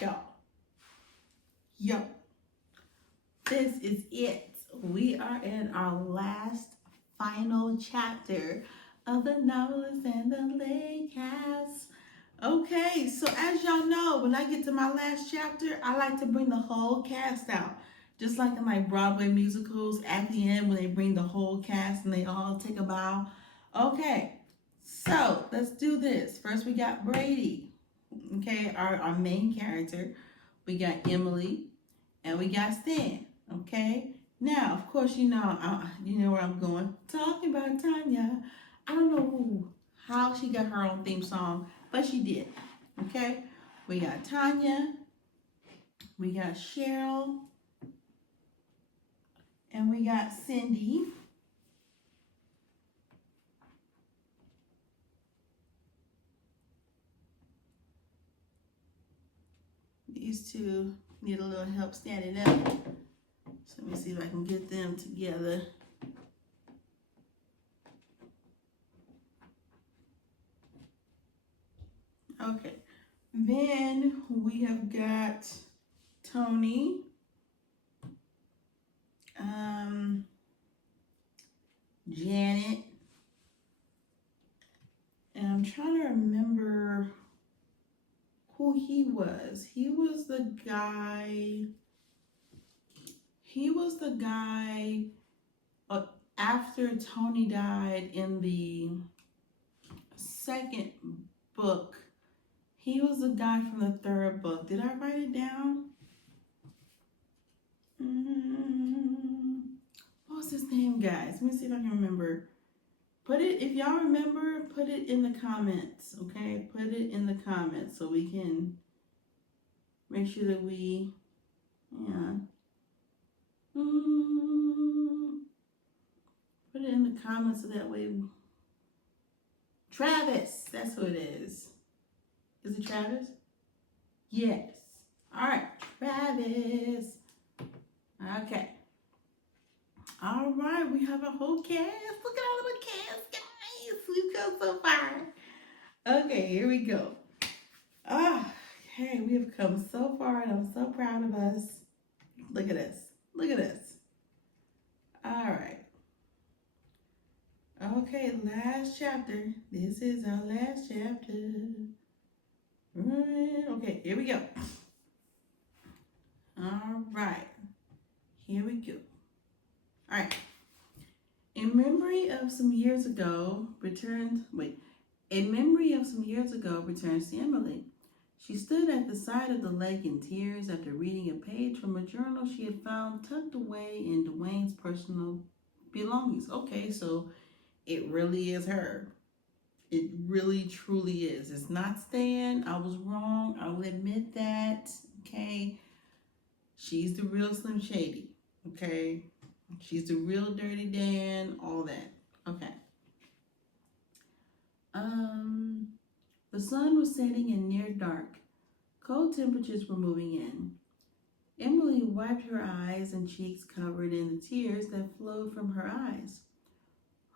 Y'all, yo, this is it. We are in our last final chapter of the Novelist and the Lake House. Okay, so as y'all know, when I get to my last chapter, I like to bring the whole cast out. Just like in like Broadway musicals, at the end when they bring the whole cast and they all take a bow. Okay, so let's do this. First we got Brady, okay, our main character. We got Emily, and we got Stan. Okay. Now, of course, you know where I'm going. Talking about Tanya. I don't know how she got her own theme song, but she did. Okay. We got Tanya. We got Cheryl, and we got Cindy. These two need a little help standing up. So let me see if I can get them together. Okay. Then we have got Tony. Janet. And I'm trying to remember who he was. He was the guy after Tony died in the second book. He was the guy from the third book. Did I write it down? What was his name, guys? Let me see if I can remember. Put it, if y'all remember, put it in the comments, okay? Put it in the comments so we can make sure that we, yeah. Put it in the comments so that way. Travis, that's who it is. Is it Travis? Yes. All right, Travis. Okay. All right, we have a whole cast. Look at all of the cast, guys. We've come so far. Okay, here we go. Okay, we have come so far, and I'm so proud of us. Look at us. Look at us. All right. Okay, last chapter. This is our last chapter. Okay, here we go. All right. Here we go. All right. In memory of some years ago, returns to Emily. She stood at the side of the lake in tears after reading a page from a journal she had found tucked away in Dwayne's personal belongings. Okay, so it really is her. It really, truly is. It's not Stan. I was wrong. I will admit that. Okay. She's the real Slim Shady. Okay. She's the real Dirty Dan. All that. Okay. The sun was setting and near dark. Cold temperatures were moving in. Emily wiped her eyes and cheeks covered in the tears that flowed from her eyes.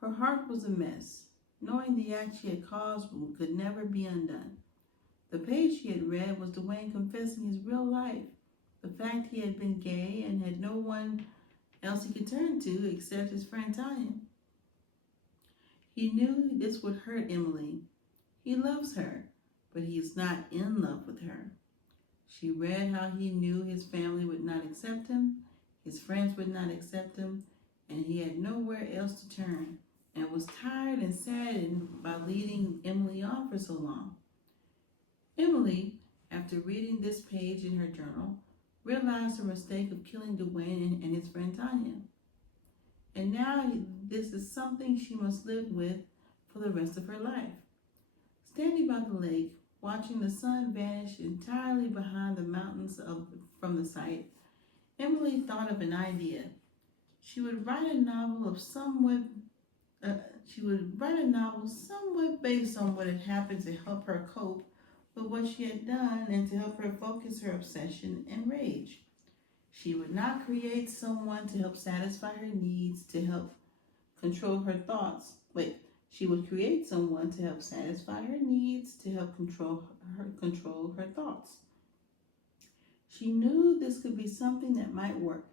Her heart was a mess, knowing the act she had caused could never be undone. The page she had read was Dwayne confessing his real life, the fact he had been gay and had no one else he could turn to except his friend Tanya. He knew this would hurt Emily. He loves her, but he is not in love with her. She read how he knew his family would not accept him, his friends would not accept him, and he had nowhere else to turn, and was tired and saddened by leading Emily on for so long. Emily, after reading this page in her journal, realized her mistake of killing Dwayne and his friend Tanya. And now this is something she must live with for the rest of her life. Standing by the lake, watching the sun vanish entirely behind the mountains from the sight, Emily thought of an idea. She would write a novel somewhat based on what had happened to help her cope with what she had done and to help her focus her obsession and rage. She would not create someone to help satisfy her needs, to help control her thoughts. She would create someone to help satisfy her needs, to help control her thoughts. She knew this could be something that might work.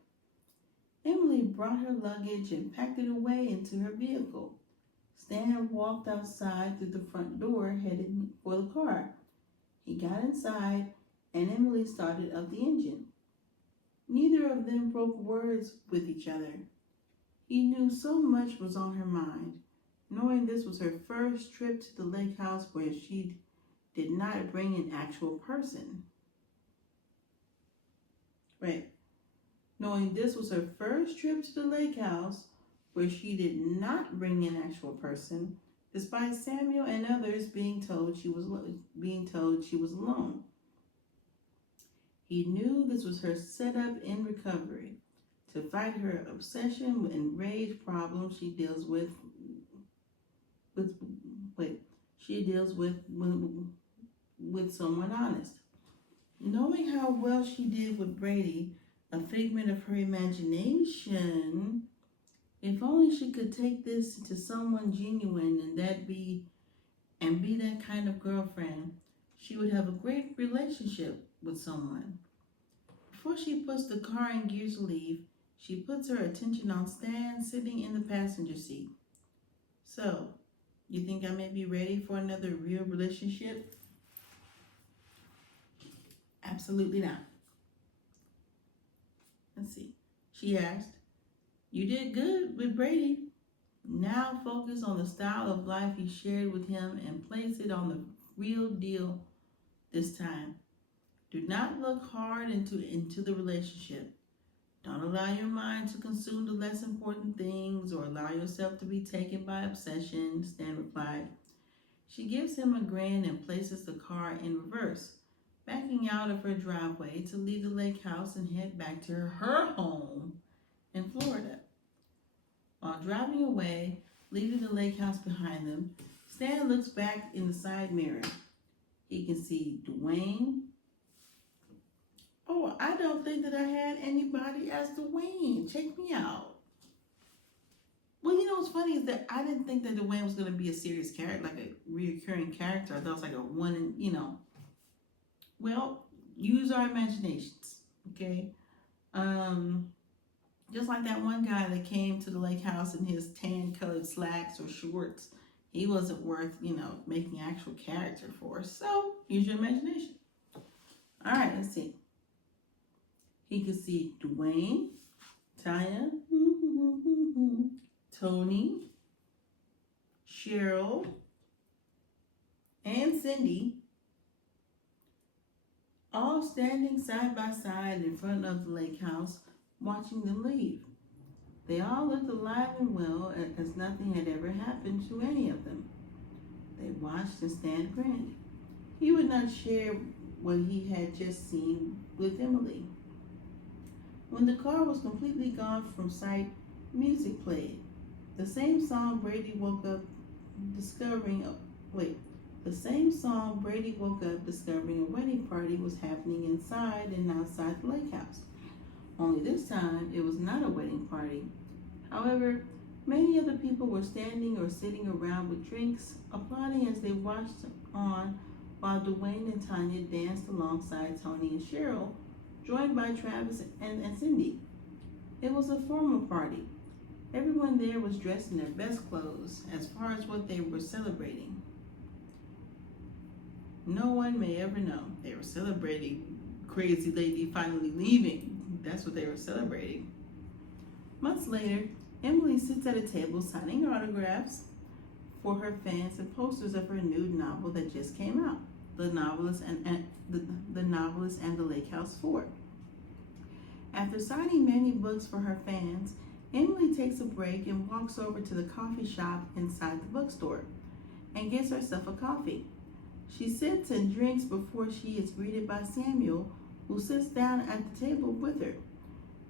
Emily brought her luggage and packed it away into her vehicle. Stan walked outside through the front door, heading for the car. He got inside, and Emily started up the engine. Neither of them broke words with each other. He knew so much was on her mind, knowing this was her first trip to the lake house where she did not bring an actual person. Knowing this was her first trip to the lake house where she did not bring an actual person, despite Samuel and others being told she was alone. He knew this was her setup in recovery to fight her obsession and rage problems she deals with someone honest. Knowing how well she did with Brady, a figment of her imagination, if only she could take this to someone genuine and be that kind of girlfriend, she would have a great relationship with someone. Before she puts the car in gear to leave, she puts her attention on Stan sitting in the passenger seat. So, you think I may be ready for another real relationship? Absolutely not. Let's see. She asked, "You did good with Brady. Now focus on the style of life you shared with him and place it on the real deal this time. Do not look hard into the relationship. Don't allow your mind to consume the less important things or allow yourself to be taken by obsession," Stan replied. She gives him a grin and places the car in reverse, backing out of her driveway to leave the lake house and head back to her home in Florida. While driving away, leaving the lake house behind them, Stan looks back in the side mirror. He can see Dwayne. Oh, I don't think that I had anybody as Dwayne. Check me out. Well, you know what's funny is that I didn't think that Dwayne was going to be a serious character, like a reoccurring character. I thought it was like a one, Well, use our imaginations, okay? Just like that one guy that came to the lake house in his tan-colored slacks or shorts. He wasn't worth, making actual character for. So, use your imagination. All right, let's see. He could see Dwayne, Tanya, Tony, Cheryl, and Cindy all standing side by side in front of the lake house, watching them leave. They all looked alive and well, as nothing had ever happened to any of them. They watched and Stan grinned. He would not share what he had just seen with Emily. When the car was completely gone from sight, music played. The same song Brady woke up discovering a wedding party was happening inside and outside the lake house. Only this time, it was not a wedding party. However, many other people were standing or sitting around with drinks, applauding as they watched on while Dwayne and Tanya danced alongside Tony and Cheryl, joined by Travis and Cindy. It was a formal party. Everyone there was dressed in their best clothes as far as what they were celebrating. No one may ever know. They were celebrating Crazy Lady finally leaving. That's what they were celebrating. Months later, Emily sits at a table signing autographs for her fans and posters of her new novel that just came out, The Novelist and the Lake House Fort. After signing many books for her fans, Emily takes a break and walks over to the coffee shop inside the bookstore and gets herself a coffee. She sits and drinks before she is greeted by Samuel, who sits down at the table with her.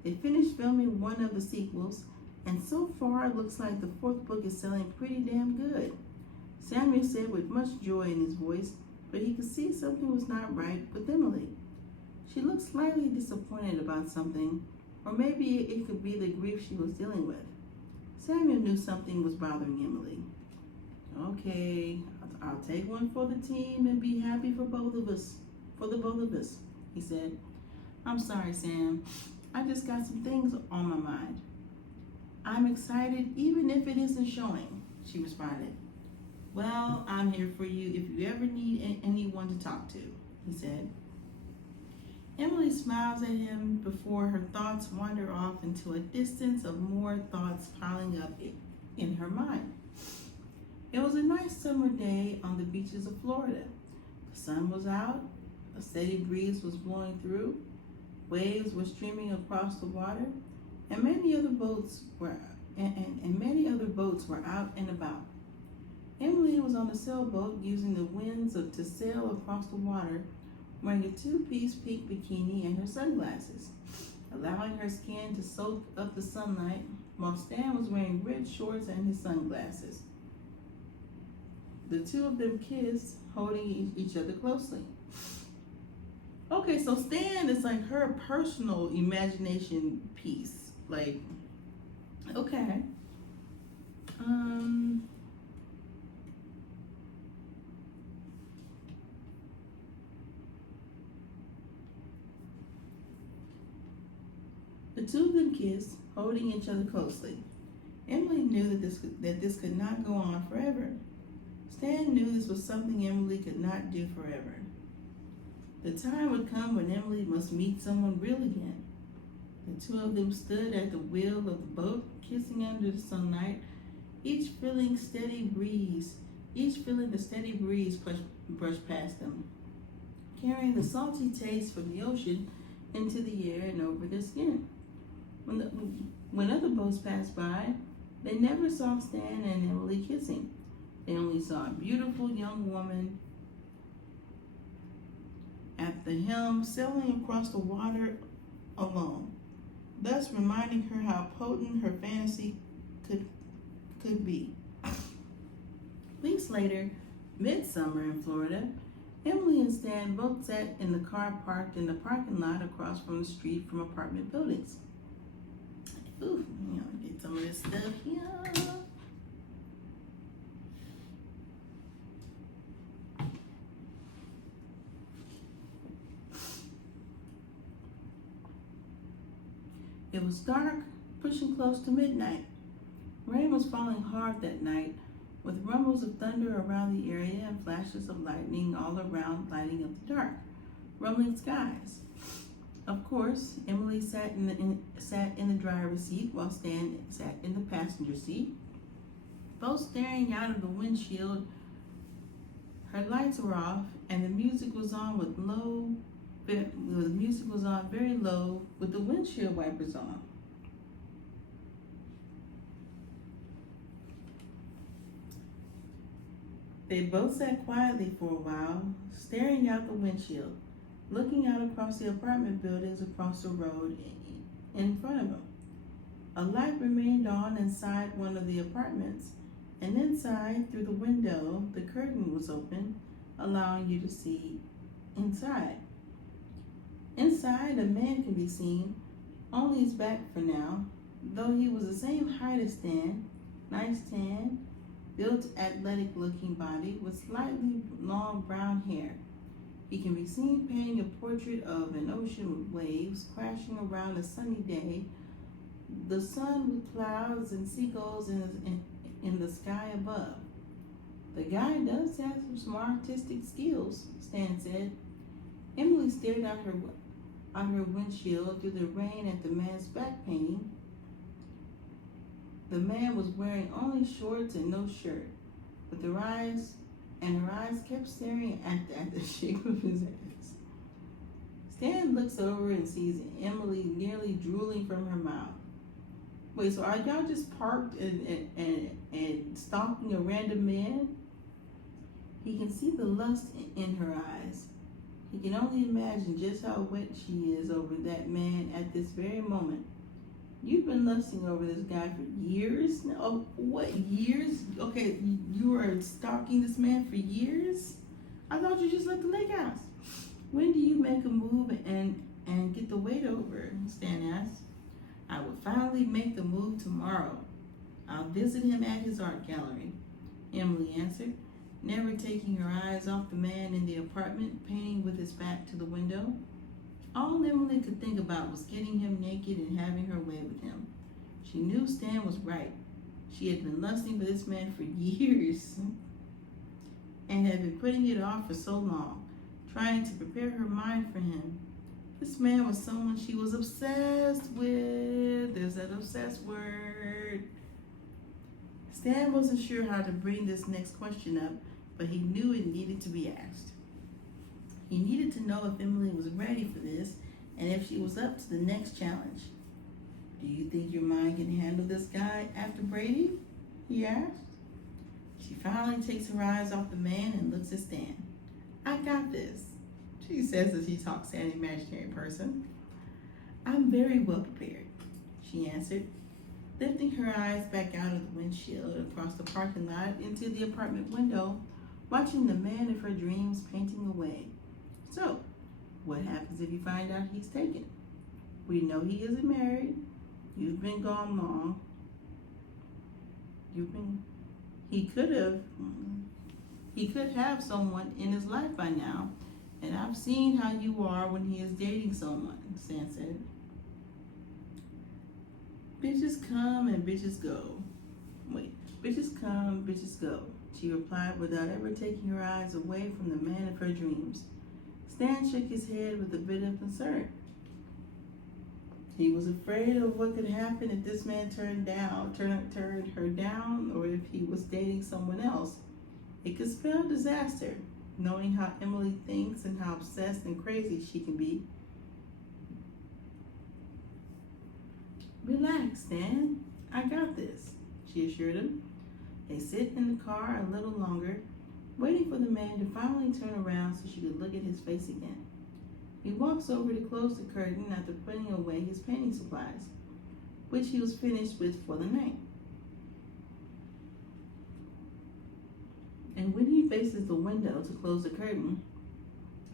They finished filming one of the sequels, and so far it looks like the fourth book is selling pretty damn good. Samuel said with much joy in his voice, but he could see something was not right with Emily. She looked slightly disappointed about something, or maybe it could be the grief she was dealing with. Samuel knew something was bothering Emily. "Okay, I'll take one for the team and be happy for both of us, he said. I'm sorry, Sam. I just got some things on my mind. I'm excited even if it isn't showing, she responded. Well, I'm here for you if you ever need anyone to talk to, he said. Emily smiles at him before her thoughts wander off into a distance of more thoughts piling up in her mind. It was a nice summer day on the beaches of Florida. The sun was out, a steady breeze was blowing through, waves were streaming across the water, and many other boats were out and about. Emily was on a sailboat using the winds to sail across the water, wearing a two-piece pink bikini and her sunglasses, allowing her skin to soak up the sunlight, while Stan was wearing red shorts and his sunglasses. The two of them kissed, holding each other closely. Okay, so Stan is like her personal imagination piece. Like, okay. The two of them kissed, holding each other closely. Emily knew that this could not go on forever. Stan knew this was something Emily could not do forever. The time would come when Emily must meet someone real again. The two of them stood at the wheel of the boat, kissing under the sunlight, each feeling the steady breeze brush past them, carrying the salty taste from the ocean into the air and over their skin. When other boats passed by, they never saw Stan and Emily kissing. They only saw a beautiful young woman at the helm sailing across the water alone, thus reminding her how potent her fantasy could be. Weeks later, midsummer in Florida, Emily and Stan both sat in the car parked in the parking lot across from the street from apartment buildings. Ooh, get some of this stuff here. It was dark, pushing close to midnight. Rain was falling hard that night, with rumbles of thunder around the area and flashes of lightning all around, lighting up the dark, rumbling skies. Of course, Emily sat in the driver's seat while Stan sat in the passenger seat, both staring out of the windshield. Her lights were off, and the music was on very low with the windshield wipers on. They both sat quietly for a while, staring out the windshield, looking out across the apartment buildings across the road in front of them. A light remained on inside one of the apartments, and inside, through the window, the curtain was open, allowing you to see inside. Inside, a man can be seen, only his back for now, though he was the same height as Stan, nice tan, built athletic-looking body with slightly long brown hair. He can be seen painting a portrait of an ocean with waves crashing around a sunny day, the sun with clouds and seagulls in the sky above. The guy does have some artistic skills, Stan said. Emily stared out her windshield through the rain at the man's back painting. The man was wearing only shorts and no shirt, but her eyes kept staring at the shape of his ass. Stan looks over and sees Emily nearly drooling from her mouth. Wait, so are y'all just parked and stalking a random man? He can see the lust in her eyes. He can only imagine just how wet she is over that man at this very moment. You've been lusting over this guy for years now? Oh, what years? Okay, you were stalking this man for years? I thought you just left the lake house. When do you make a move and get the weight over? Stan asked. I will finally make the move tomorrow. I'll visit him at his art gallery, Emily answered, never taking her eyes off the man in the apartment, painting with his back to the window. All Emily could think about was getting him naked and having her way with him. She knew Stan was right. She had been lusting for this man for years and had been putting it off for so long, trying to prepare her mind for him. This man was someone she was obsessed with. There's that obsessed word. Stan wasn't sure how to bring this next question up, but he knew it needed to be asked. He needed to know if Emily was ready for this and if she was up to the next challenge. Do you think your mind can handle this guy after Brady? He asked. She finally takes her eyes off the man and looks at Stan. I got this, she says as she talks to an imaginary person. I'm very well prepared, she answered, lifting her eyes back out of the windshield across the parking lot into the apartment window, watching the man of her dreams painting away. So, what happens if you find out he's taken? We know he isn't married. You've been gone long. He could have someone in his life by now, and I've seen how you are when he is dating someone, Stan said. Bitches come and bitches go. Bitches come, bitches go, she replied without ever taking her eyes away from the man of her dreams. Stan shook his head with a bit of concern. He was afraid of what could happen if this man turned her down, or if he was dating someone else. It could spell disaster, knowing how Emily thinks and how obsessed and crazy she can be. Relax, Stan. I got this, she assured him. They sit in the car a little longer, waiting for the man to finally turn around so she could look at his face again. He walks over to close the curtain after putting away his painting supplies, which he was finished with for the night. And when he faces the window to close the curtain,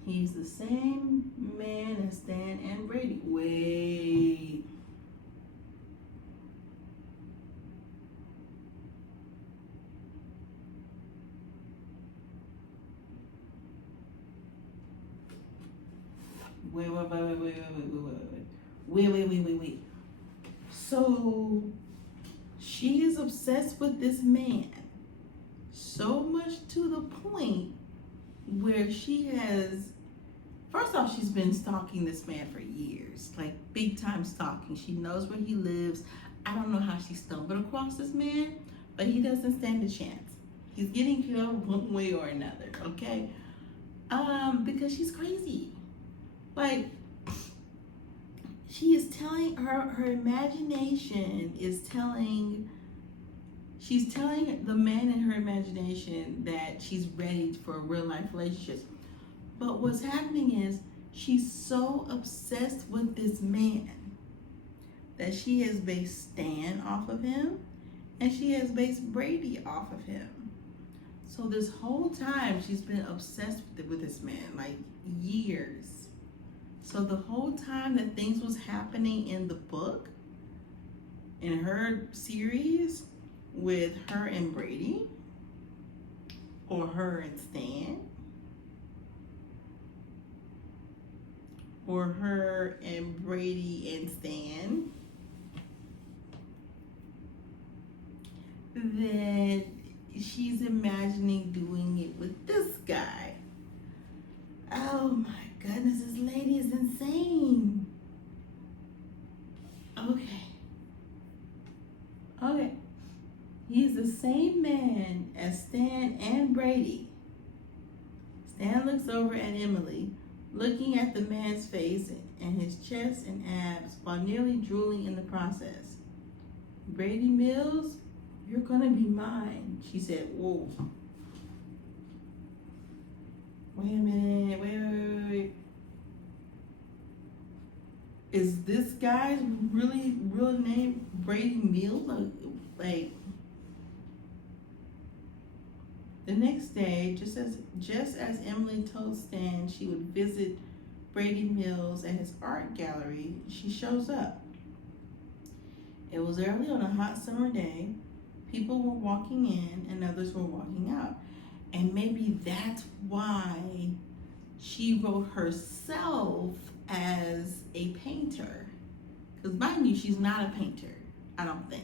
he's the same man as Stan and Brady. Wait. Wait. So she is obsessed with this man so much to the point where she has, first off, she's been stalking this man for years, like big time stalking. She knows where he lives. I don't know how she stumbled across this man, but he doesn't stand a chance. He's getting killed one way or another, okay? Because she's crazy. Like, she is telling her imagination is telling, she's telling the man in her imagination that she's ready for real life relationships. But what's happening is she's so obsessed with this man that she has based Stan off of him and she has based Brady off of him. So this whole time she's been obsessed with this man, like years. So the whole time that things was happening in the book, in her series with her and Brady, or her and Stan, or her and Brady and Stan, then she's imagining doing it with this guy. Oh my goodness, this lady is insane. Okay. He's the same man as Stan and Brady. Stan looks over at Emily, looking at the man's face and his chest and abs while nearly drooling in the process. Brady Mills, you're gonna be mine, she said. Whoa. Wait a minute, wait. Is this guy's real name Brady Mills? Like, the next day, just as Emily told Stan she would visit Brady Mills at his art gallery, she shows up. It was early on a hot summer day. People were walking in and others were walking out. And maybe that's why she wrote herself as a painter. Because mind you, she's not a painter, I don't think.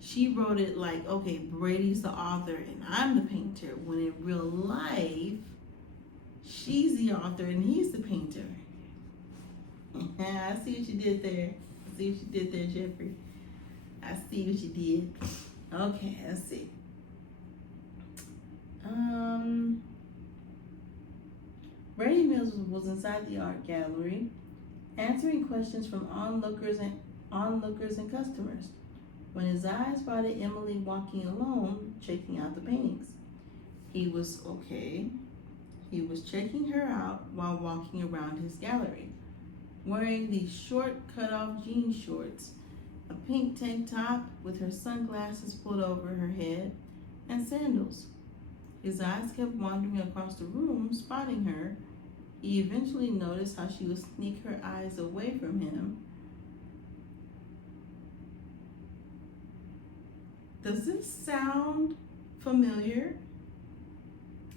She wrote it like, okay, Brady's the author and I'm the painter, when in real life, she's the author and he's the painter. I see what you did there. I see what you did there, Jeffrey. I see what you did. Okay, let's see. Brady Mills was inside the art gallery, answering questions from onlookers and customers, when his eyes spotted Emily walking alone, checking out the paintings. He was checking her out while walking around his gallery, wearing these short cut-off jean shorts, a pink tank top with her sunglasses pulled over her head, and sandals. His eyes kept wandering across the room, spotting her. He eventually noticed how she would sneak her eyes away from him. Does this sound familiar?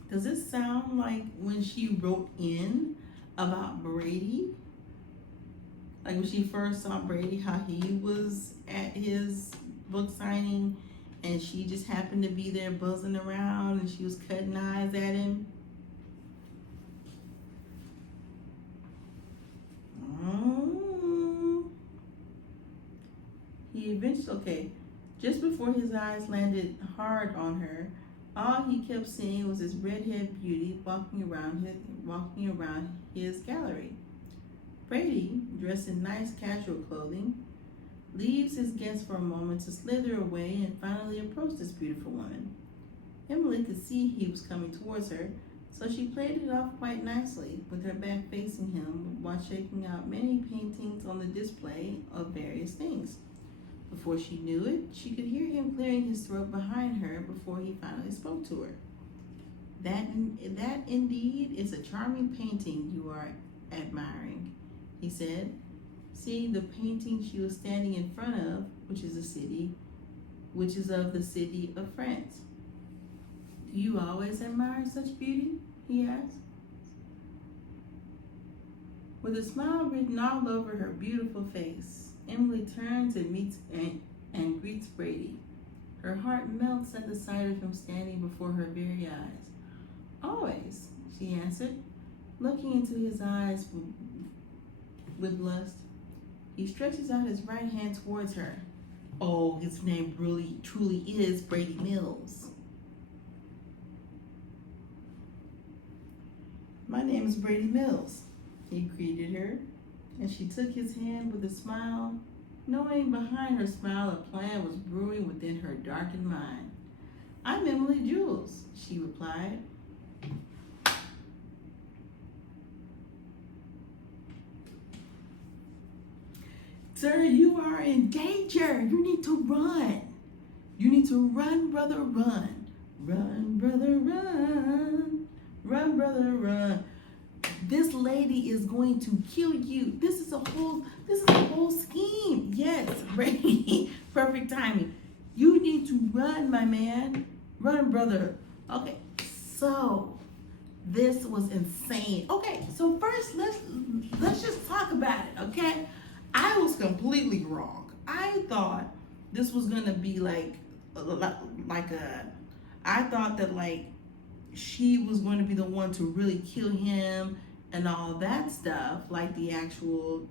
Does this sound like when she wrote in about Brady? Like when she first saw Brady, how he was at his book signing and she just happened to be there buzzing around and she was cutting eyes at him? He eventually, just before his eyes landed hard on her, all he kept seeing was this redhead beauty walking around his gallery. Brady, dressed in nice casual clothing, leaves his guest for a moment to slither away and finally approach this beautiful woman. Emily could see he was coming towards her, so she played it off quite nicely, with her back facing him while checking out many paintings on the display of various things. Before she knew it, she could hear him clearing his throat behind her before he finally spoke to her. That indeed is a charming painting you are admiring, he said, seeing the painting she was standing in front of, which is of the city of France. Do you always admire such beauty? He asked. With a smile written all over her beautiful face, Emily turns and meets and greets Brady. Her heart melts at the sight of him standing before her very eyes. Always, she answered, looking into his eyes with lust. He stretches out his right hand towards her. Oh, his name really, truly is Brady Mills. My name is Brady Mills, he greeted her, and she took his hand with a smile, knowing behind her smile a plan was brewing within her darkened mind. I'm Emily Jules, she replied. Sir, you are in danger. You need to run. You need to run, brother, run. Run, brother, run. Run, brother, run. This lady is going to kill you. This is a whole scheme. Yes, Brady. Perfect timing. You need to run, my man. Run, brother. Okay, so this was insane. Okay, so first let's just talk about it, okay? I was completely wrong. I thought this was gonna be I thought that like she was going to be the one to really kill him and all that stuff, like the actual,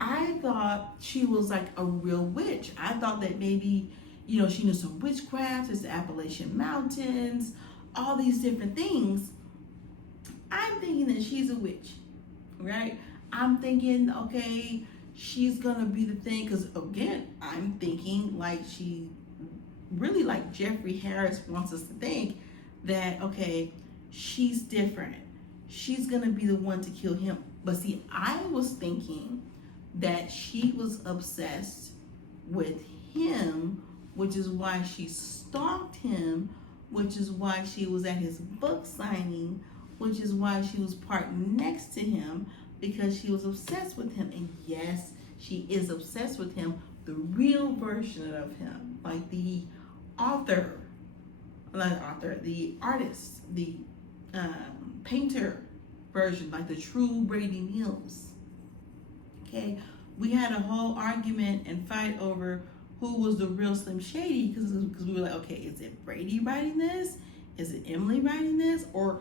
I thought she was like a real witch. I thought that maybe, she knew some witchcraft, there's the Appalachian Mountains, all these different things. I'm thinking that she's a witch, right? I'm thinking, okay, she's gonna be the thing, because again, I'm thinking like she really, like Jeffrey Harris wants us to think that, okay, she's different. She's gonna be the one to kill him. But see, I was thinking that she was obsessed with him, which is why she stalked him, which is why she was at his book signing, which is why she was parked next to him, because she was obsessed with him. And yes, she is obsessed with him, the real version of him, like the the artist, the painter, version, like the true Brady Mills. Okay, we had a whole argument and fight over who was the real Slim Shady, because we were like, okay, is it Brady writing this? Is it Emily writing this? Or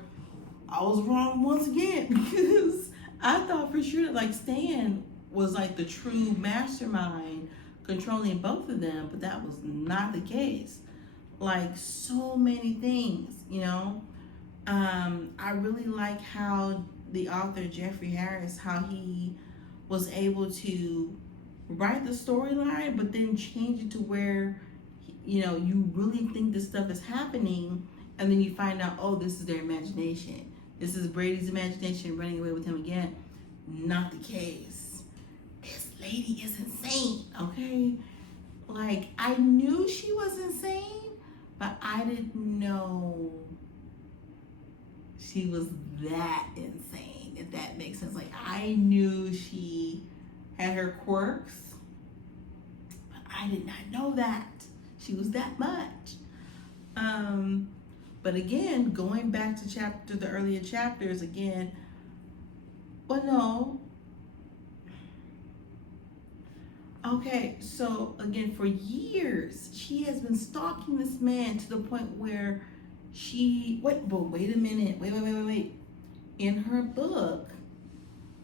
I was wrong once again, because I thought for sure that like Stan was like the true mastermind controlling both of them, but that was not the case. Like so many things, you know. I really like how the author Jeffrey Harris, how he was able to write the storyline, but then change it to where, you know, you really think this stuff is happening, and then you find out, oh, this is their imagination. This is Brady's imagination running away with him again. Not the case. This lady is insane, okay? Like, I knew she was insane, but I didn't know she was that insane, if that makes sense. Like, I knew she had her quirks, but I did not know that she was that much. But again, going back to the earlier chapters again, well, no. Okay, so again, for years, she has been stalking this man to the point where wait a minute, wait. In her book,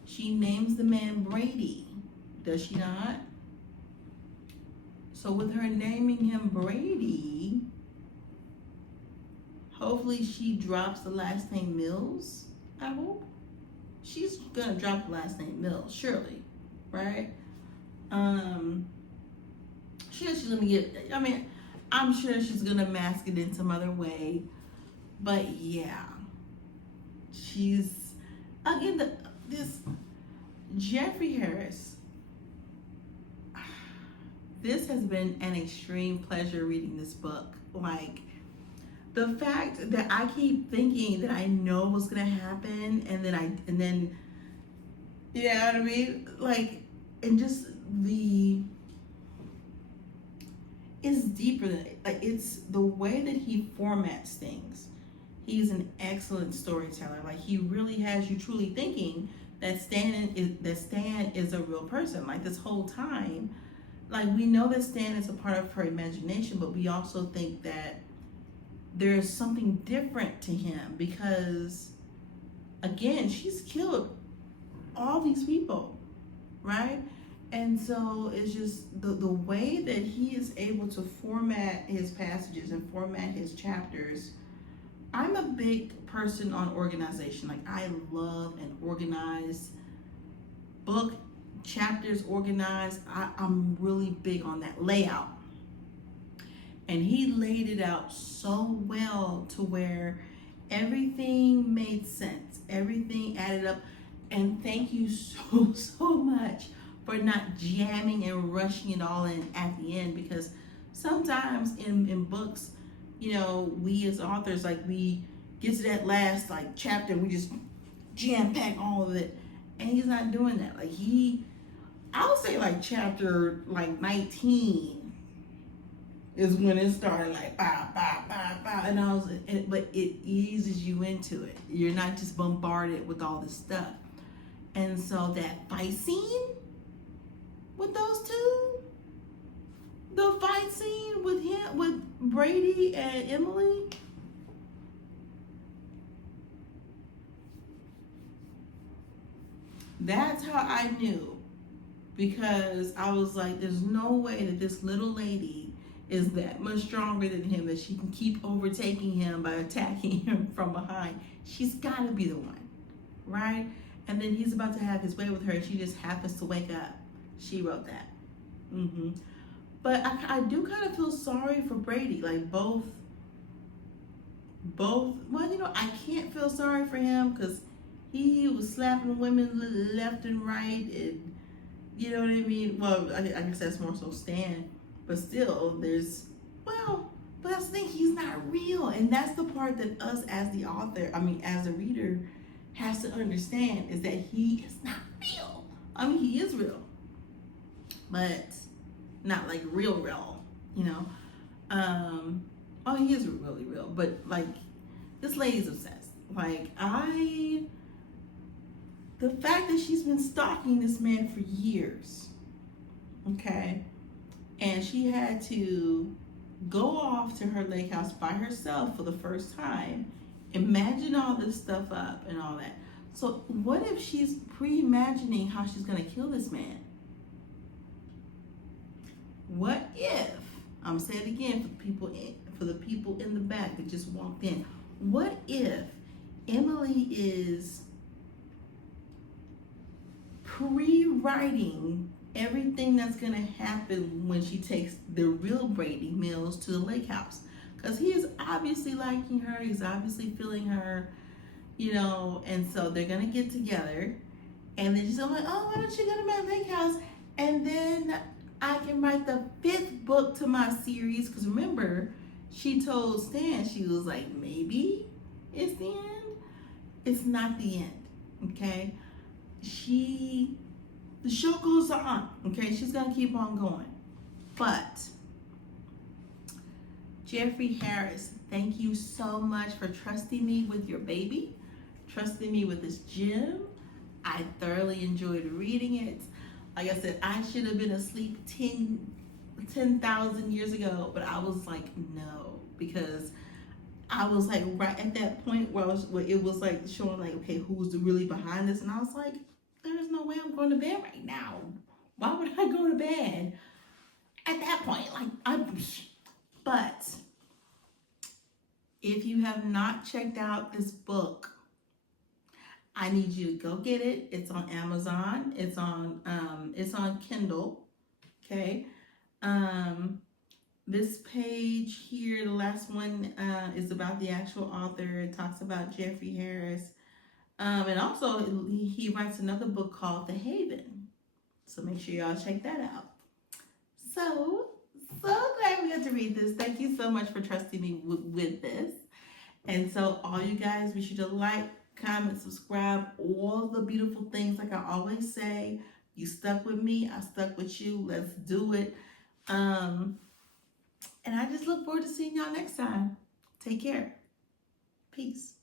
she names the man Brady, does she not? So with her naming him Brady, hopefully she drops the last name Mills, I hope. She's gonna drop the last name Mills, surely, right? She's gonna get, I mean, I'm sure she's gonna mask it in some other way, but yeah, she's, again, this Jeffrey Harris, this has been an extreme pleasure reading this book. Like, the fact that I keep thinking that I know what's gonna happen, and then, you know what I mean? Like, and just it's deeper than, like, it's the way that he formats things. He's an excellent storyteller. Like, he really has you truly thinking that Stan is a real person. Like, this whole time, like, we know that Stan is a part of her imagination, but we also think that there's something different to him because, again, she's killed all these people, right? And so it's just the way that he is able to format his passages and format his chapters. I'm a big person on organization. Like, I love an organized book, chapters organized. I'm really big on that layout. And he laid it out so well to where everything made sense. Everything added up. And thank you so much for not jamming and rushing it all in at the end, because sometimes in books, you know, we as authors, like, we get to that last like chapter and we just jam pack all of it, and he's not doing that. Like, I'll say like chapter like 19 is when it started, like bah, bah, bah, bah, and but it eases you into it. You're not just bombarded with all this stuff. And so that fight scene with those two, the fight scene with him, with Brady and Emily, that's how I knew, because I was like, there's no way that this little lady is that much stronger than him, that she can keep overtaking him by attacking him from behind. She's got to be the one, right? And then he's about to have his way with her, and she just happens to wake up. She wrote that. But I do kind of feel sorry for Brady. Like, both, well, you know, I can't feel sorry for him because he was slapping women left and right, and you know what I mean? Well, I guess that's more so Stan, but still, but that's the thing, he's not real. And that's the part that us as the author, as a reader, has to understand, is that he is not real. He is real, but not like real, you know? He is really real, but like, this lady's obsessed. Like, the fact that she's been stalking this man for years, okay, and she had to go off to her lake house by herself for the first time, imagine all this stuff up and all that. So what if she's pre-imagining how she's gonna kill this man? What if, I'm gonna say it again for the people in the back that just walked in, what if Emily is pre-writing everything that's gonna happen when she takes the real Brady Mills to the lake house? Because he is obviously liking her, he's obviously feeling her, you know, and so they're gonna get together, and then she's like, oh, why don't you go to my lake house, and then I can write the 5th book to my series. Because remember, she told Stan, she was like, maybe it's the end. It's not the end, okay? The show goes on, okay? She's gonna keep on going. But Jeffrey Harris, thank you so much for trusting me with your baby, trusting me with this gem. I thoroughly enjoyed reading it. Like I said, I should have been asleep 10,000 years ago, but I was like, no, because I was like right at that point where it was like showing like, okay, who's really behind this? And I was like, there's no way I'm going to bed right now. Why would I go to bed at that point? But if you have not checked out this book, I need you to go get it. It's on Amazon. It's on Kindle. Okay. This page here, the last one, is about the actual author. It talks about Jeffrey Harris. And also he writes another book called The Haven. So make sure y'all check that out. So glad we got to read this. Thank you so much for trusting me with this. And so all you guys, be sure to like, comment, subscribe, all the beautiful things. Like I always say, you stuck with me, I stuck with you. Let's do it. And I just look forward to seeing y'all next time. Take care. Peace.